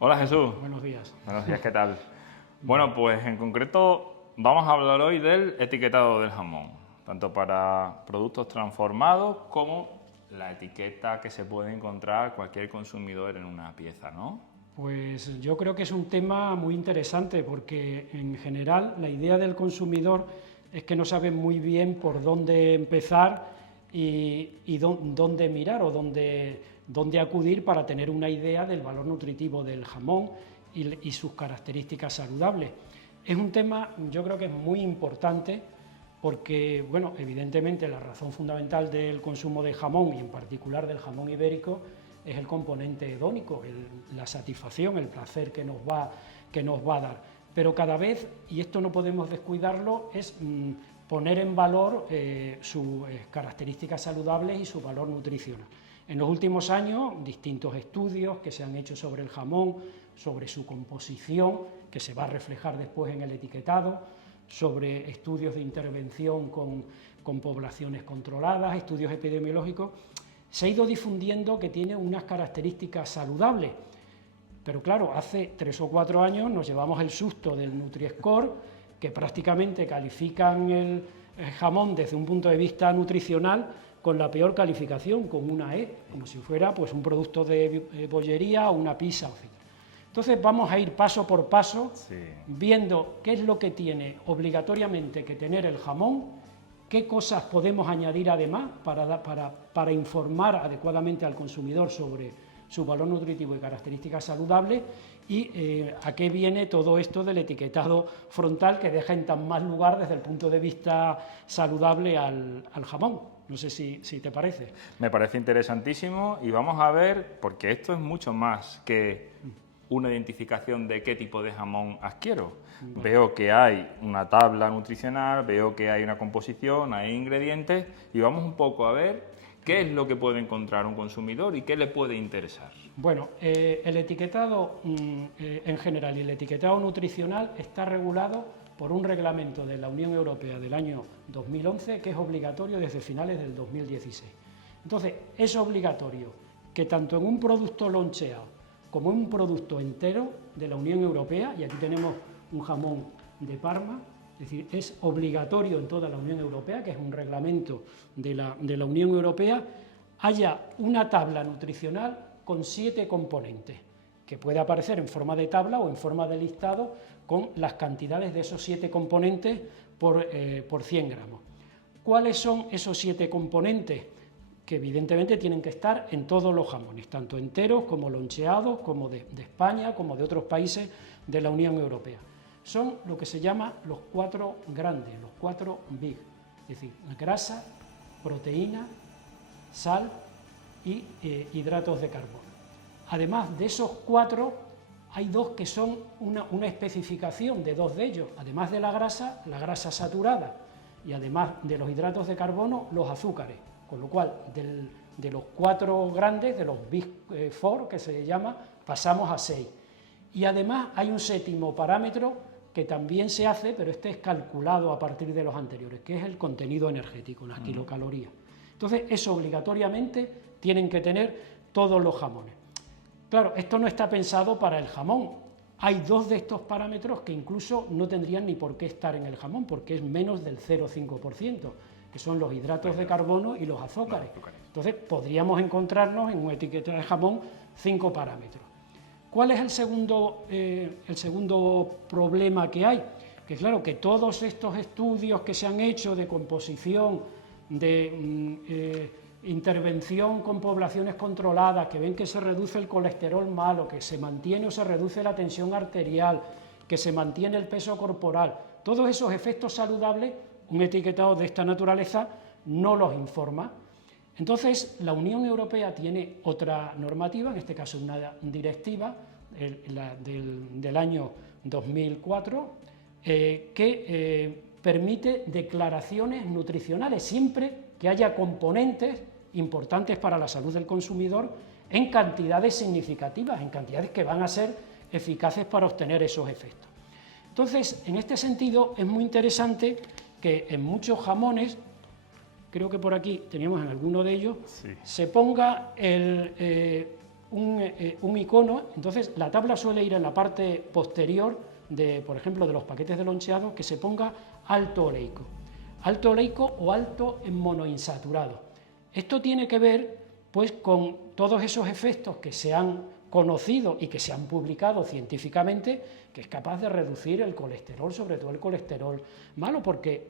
Hola Jesús. Buenos días. Buenos días, ¿qué tal? Bueno, pues en concreto vamos a hablar hoy del etiquetado del jamón, tanto para productos transformados como la etiqueta que se puede encontrar cualquier consumidor en una pieza, ¿no? Pues yo creo que es un tema muy interesante porque en general la idea del consumidor es que no sabe muy bien por dónde empezar y dónde mirar o dónde acudir para tener una idea del valor nutritivo del jamón y sus características saludables. Es un tema, yo creo que es muy importante porque, bueno, evidentemente la razón fundamental del consumo de jamón y en particular del jamón ibérico es el componente hedónico, la satisfacción, el placer que nos va a dar. Pero cada vez, y esto no podemos descuidarlo, es poner en valor sus características saludables y su valor nutricional. En los últimos años, distintos estudios que se han hecho sobre el jamón, sobre su composición, que se va a reflejar después en el etiquetado, sobre estudios de intervención con poblaciones controladas, estudios epidemiológicos, se ha ido difundiendo que tiene unas características saludables. Pero claro, hace 3 o 4 años nos llevamos el susto del Nutri-Score, que prácticamente califican el jamón desde un punto de vista nutricional con la peor calificación, con una E, como si fuera pues, un producto de bollería o una pizza, etc. Entonces vamos a ir paso por paso, viendo qué es lo que tiene obligatoriamente que tener el jamón, qué cosas podemos añadir además para informar adecuadamente al consumidor sobre su valor nutritivo y características saludables y a qué viene todo esto del etiquetado frontal que deja en tan mal lugar desde el punto de vista saludable al jamón. No sé si te parece. Me parece interesantísimo y vamos a ver, porque esto es mucho más que una identificación de qué tipo de jamón adquiero. Bueno. Veo que hay una tabla nutricional, veo que hay una composición, hay ingredientes y vamos un poco a ver qué es lo que puede encontrar un consumidor y qué le puede interesar. Bueno, el etiquetado en general y el etiquetado nutricional está regulado por un reglamento de la Unión Europea del año 2011 que es obligatorio desde finales del 2016. Entonces, es obligatorio que tanto en un producto loncheado como un producto entero de la Unión Europea, y aquí tenemos un jamón de Parma, es decir, es obligatorio en toda la Unión Europea, que es un reglamento de la Unión Europea, haya una tabla nutricional con 7 componentes, que puede aparecer en forma de tabla o en forma de listado con las cantidades de esos 7 componentes por 100 gramos. ¿Cuáles son esos 7 componentes? Que evidentemente tienen que estar en todos los jamones, tanto enteros como loncheados, como de España, como de otros países de la Unión Europea. Son lo que se llama los 4 grandes, los 4 big, es decir, grasa, proteína, sal y hidratos de carbono. Además de esos 4, hay 2 que son una especificación de 2 de ellos, además de la grasa saturada y además de los hidratos de carbono, los azúcares. Con lo cual, de los 4 grandes, de los Big Four, que se llama, pasamos a 6. Y además hay un 7º parámetro que también se hace, pero este es calculado a partir de los anteriores, que es el contenido energético, las kilocalorías. Entonces, eso obligatoriamente tienen que tener todos los jamones. Claro, esto no está pensado para el jamón. Hay 2 de estos parámetros que incluso no tendrían ni por qué estar en el jamón, porque es menos del 0,5%. Que son los hidratos de carbono y los azúcares. Entonces, podríamos encontrarnos en una etiqueta de jamón 5 parámetros. ¿Cuál es el segundo problema que hay? Que claro, que todos estos estudios que se han hecho de composición, de intervención con poblaciones controladas, que ven que se reduce el colesterol malo, que se mantiene o se reduce la tensión arterial, que se mantiene el peso corporal, todos esos efectos saludables, un etiquetado de esta naturaleza no los informa. Entonces, la Unión Europea tiene otra normativa, en este caso una directiva del año 2004, que permite declaraciones nutricionales siempre que haya componentes importantes para la salud del consumidor en cantidades significativas, en cantidades que van a ser eficaces para obtener esos efectos. Entonces, en este sentido, es muy interesante que en muchos jamones, creo que por aquí teníamos en alguno de ellos, se ponga un icono, entonces la tabla suele ir en la parte posterior de, por ejemplo, de los paquetes de loncheado, que se ponga alto oleico o alto en monoinsaturado. Esto tiene que ver pues con todos esos efectos que se han conocido y que se han publicado científicamente, que es capaz de reducir el colesterol, sobre todo el colesterol malo, porque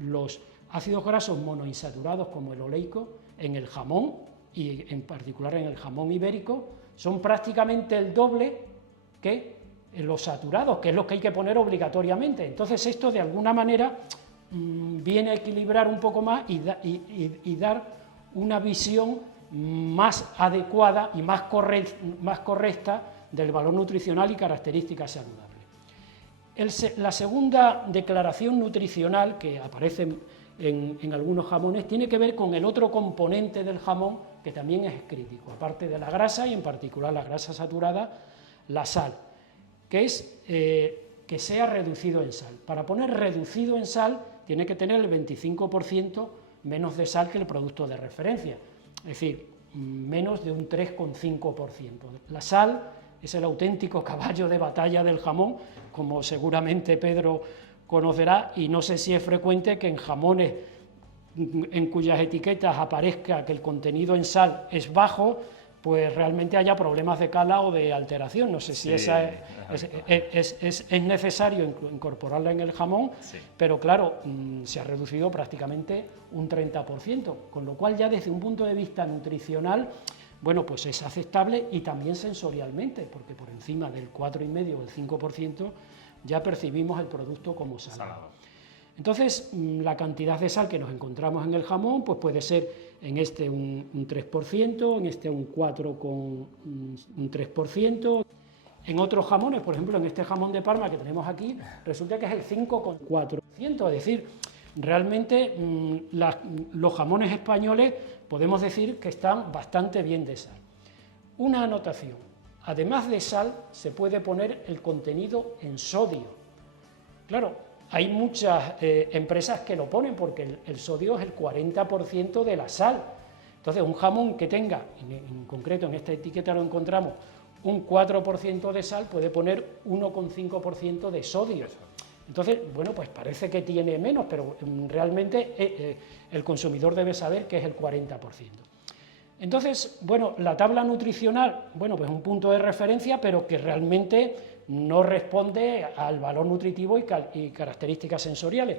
los ácidos grasos monoinsaturados como el oleico en el jamón, y en particular en el jamón ibérico, son prácticamente el doble que los saturados, que es lo que hay que poner obligatoriamente. Entonces esto de alguna manera viene a equilibrar un poco más y dar una visión más adecuada y más correcta del valor nutricional y características saludables. La segunda declaración nutricional que aparece en algunos jamones tiene que ver con el otro componente del jamón que también es crítico, aparte de la grasa y en particular la grasa saturada, la sal, que es que sea reducido en sal. Para poner reducido en sal tiene que tener el 25% menos de sal que el producto de referencia, es decir, menos de un 3,5%. La sal es el auténtico caballo de batalla del jamón, como seguramente Pedro conocerá, y no sé si es frecuente que en jamones en cuyas etiquetas aparezca que el contenido en sal es bajo, pues realmente haya problemas de cala o de alteración. No sé si esa es necesario incorporarla en el jamón, pero claro, se ha reducido prácticamente un 30%, con lo cual ya desde un punto de vista nutricional, bueno, pues es aceptable y también sensorialmente, porque por encima del 4,5 o el 5% ya percibimos el producto como salado. Entonces, la cantidad de sal que nos encontramos en el jamón pues puede ser en este un 3%, en este un 4,3%. En otros jamones, por ejemplo, en este jamón de Parma que tenemos aquí, resulta que es el 5,4%. Es decir, realmente los jamones españoles podemos decir que están bastante bien de sal. Una anotación: además de sal, se puede poner el contenido en sodio. Claro, hay muchas empresas que lo ponen porque el sodio es el 40% de la sal. Entonces, un jamón que tenga, en concreto en esta etiqueta lo encontramos, un 4% de sal, puede poner 1,5% de sodio. Entonces, bueno, pues parece que tiene menos, pero realmente el consumidor debe saber que es el 40%. Entonces, bueno, la tabla nutricional, bueno, pues un punto de referencia, pero que realmente no responde al valor nutritivo y características sensoriales.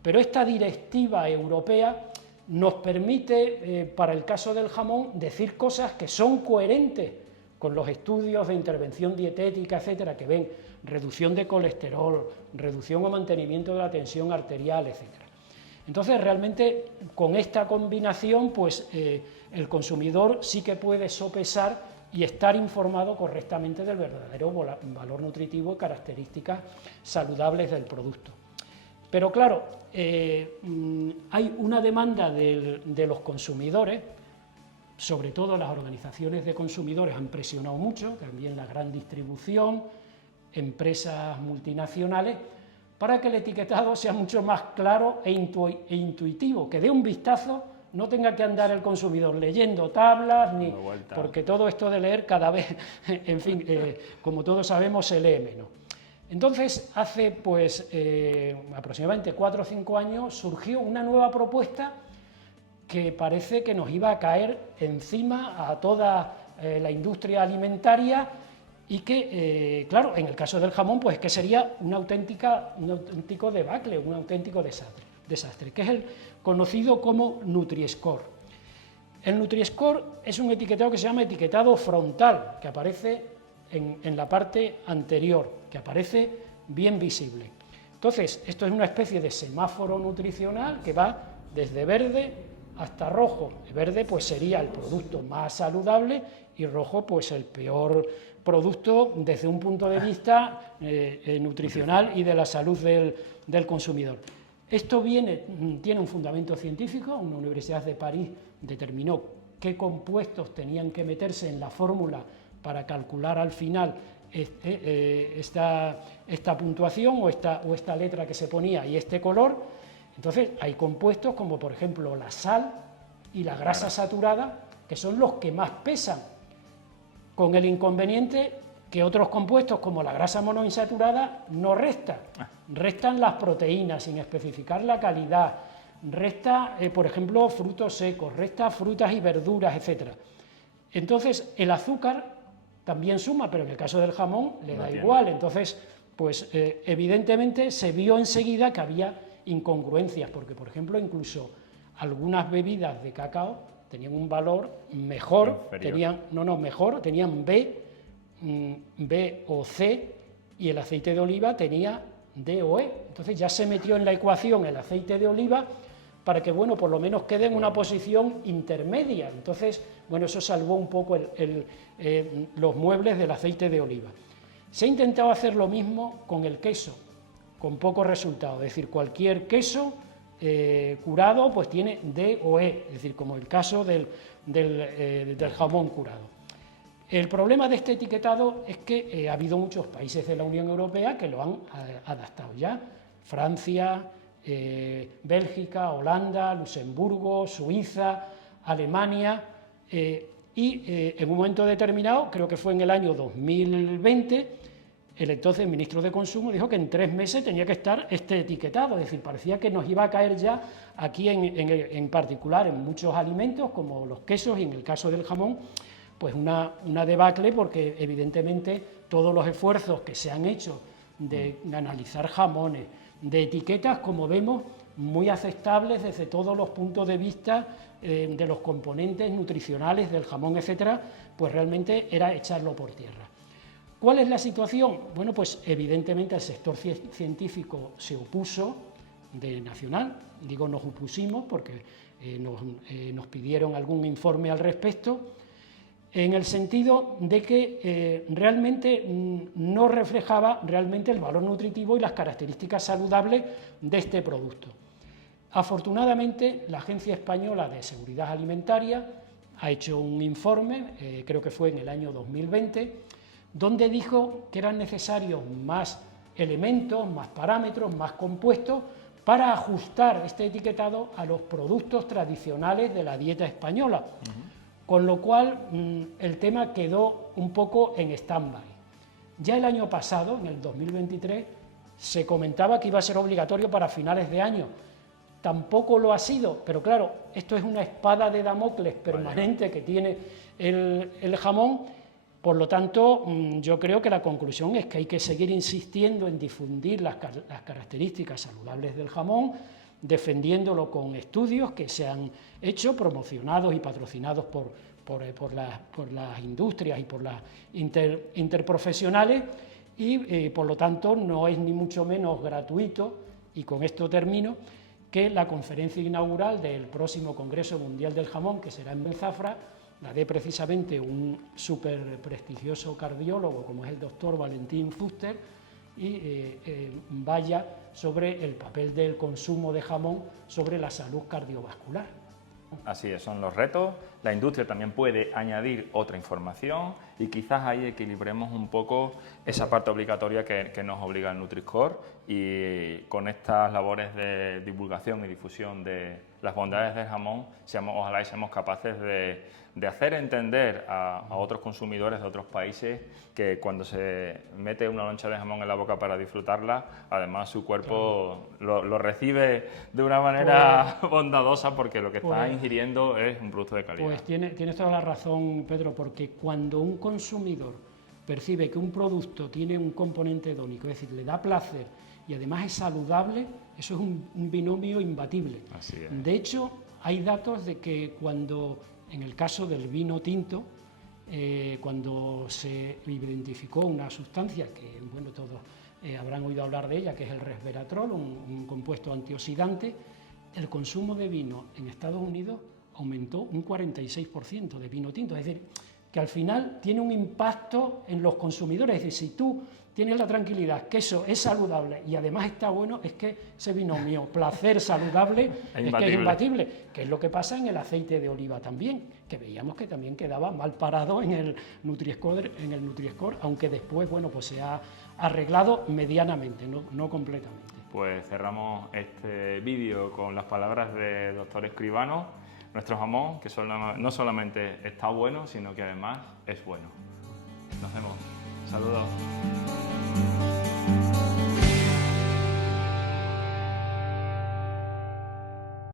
Pero esta directiva europea nos permite, para el caso del jamón, decir cosas que son coherentes con los estudios de intervención dietética, etcétera, que ven reducción de colesterol, reducción o mantenimiento de la tensión arterial, etcétera. Entonces, realmente, con esta combinación, pues el consumidor sí que puede sopesar y estar informado correctamente del verdadero valor nutritivo y características saludables del producto. Pero claro, hay una demanda de los consumidores, sobre todo las organizaciones de consumidores han presionado mucho, también la gran distribución, empresas multinacionales, para que el etiquetado sea mucho más claro e intuitivo, que dé un vistazo, no tenga que andar el consumidor leyendo tablas, ni porque todo esto de leer cada vez, en fin, como todos sabemos, se lee menos. Entonces, hace pues aproximadamente 4 o 5 años surgió una nueva propuesta que parece que nos iba a caer encima a toda la industria alimentaria y que, claro, en el caso del jamón, pues que sería un auténtico debacle, un auténtico desastre, que es el conocido como Nutri-Score. El Nutri-Score es un etiquetado que se llama etiquetado frontal, que aparece en la parte anterior, que aparece bien visible. Entonces, esto es una especie de semáforo nutricional que va desde verde hasta rojo. El verde pues sería el producto más saludable y rojo pues el peor producto desde un punto de vista nutricional y de la salud del consumidor. Esto tiene un fundamento científico. Una universidad de París determinó qué compuestos tenían que meterse en la fórmula para calcular al final esta puntuación o esta letra que se ponía y este color. Entonces hay compuestos como por ejemplo la sal y la grasa saturada, que son los que más pesan. con el inconveniente que otros compuestos como la grasa monoinsaturada no restan. Restan las proteínas sin especificar la calidad, resta, por ejemplo, frutos secos, resta frutas y verduras, etc. Entonces, el azúcar también suma, pero en el caso del jamón le da igual. Entonces, pues evidentemente se vio enseguida que había incongruencias, porque, por ejemplo, incluso algunas bebidas de cacao tenían un valor mejor, tenían B o C, y el aceite de oliva tenía D o E. Entonces ya se metió en la ecuación el aceite de oliva para que, bueno, por lo menos quede en una posición intermedia. Entonces, bueno, eso salvó un poco los muebles del aceite de oliva. Se ha intentado hacer lo mismo con el queso, con poco resultado. Es decir, cualquier queso curado pues tiene D o E, es decir, como el caso del jamón curado. El problema de este etiquetado es que ha habido muchos países de la Unión Europea que lo han adaptado ya. Francia, Bélgica, Holanda, Luxemburgo, Suiza, Alemania, y en un momento determinado, creo que fue en el año 2020, el entonces ministro de Consumo dijo que en 3 meses tenía que estar este etiquetado, es decir, parecía que nos iba a caer ya aquí en particular en muchos alimentos como los quesos y en el caso del jamón, pues una debacle, porque evidentemente todos los esfuerzos que se han hecho de analizar jamones, de etiquetas, como vemos, muy aceptables desde todos los puntos de vista de los componentes nutricionales del jamón, etcétera, pues realmente era echarlo por tierra. ¿Cuál es la situación? Bueno, pues evidentemente el sector científico se opuso de Nacional, digo nos opusimos porque nos pidieron algún informe al respecto, en el sentido de que realmente no reflejaba realmente el valor nutritivo y las características saludables de este producto. Afortunadamente, la Agencia Española de Seguridad Alimentaria ha hecho un informe, creo que fue en el año 2020, donde dijo que eran necesarios más elementos, más parámetros, más compuestos para ajustar este etiquetado a los productos tradicionales de la dieta española. Con lo cual el tema quedó un poco en stand-by. Ya el año pasado, en el 2023, se comentaba que iba a ser obligatorio para finales de año. Tampoco lo ha sido, pero claro, esto es una espada de Damocles permanente que tiene el jamón. Por lo tanto, yo creo que la conclusión es que hay que seguir insistiendo en difundir las características saludables del jamón, defendiéndolo con estudios que se han hecho, promocionados y patrocinados por las industrias y por las interprofesionales, y por lo tanto no es ni mucho menos gratuito, y con esto termino, que la conferencia inaugural del próximo Congreso Mundial del Jamón, que será en Belzafra, la dé precisamente un súper prestigioso cardiólogo como es el doctor Valentín Fuster, y vaya sobre el papel del consumo de jamón sobre la salud cardiovascular. Así es, son los retos. La industria también puede añadir otra información y quizás ahí equilibremos un poco esa parte obligatoria que nos obliga el Nutri-Score, y con estas labores de divulgación y difusión de las bondades del jamón, ojalá seamos capaces de hacer entender a otros consumidores de otros países que cuando se mete una loncha de jamón en la boca para disfrutarla, además su cuerpo lo recibe de una manera bondadosa, porque lo que está ingiriendo es un producto de calidad. Pues tienes toda la razón, Pedro, porque cuando un consumidor percibe que un producto tiene un componente hedónico, es decir, le da placer y además es saludable, eso es un binomio imbatible. Así es. De hecho, hay datos de que cuando, en el caso del vino tinto, cuando se identificó una sustancia que, bueno, todos habrán oído hablar de ella, que es el resveratrol, un compuesto antioxidante, el consumo de vino en Estados Unidos aumentó un 46% de vino tinto. Es decir, que al final tiene un impacto en los consumidores. Es decir, si tú tienes la tranquilidad que eso es saludable y además está bueno, es que ese binomio placer saludable es que es imbatible, que es lo que pasa en el aceite de oliva también, que veíamos que también quedaba mal parado en el Nutri-Score, aunque después, bueno, pues se ha arreglado medianamente, no completamente. Pues cerramos este vídeo con las palabras de doctor Escribano. Nuestro jamón, que no solamente está bueno, sino que además es bueno. Nos vemos. Saludos.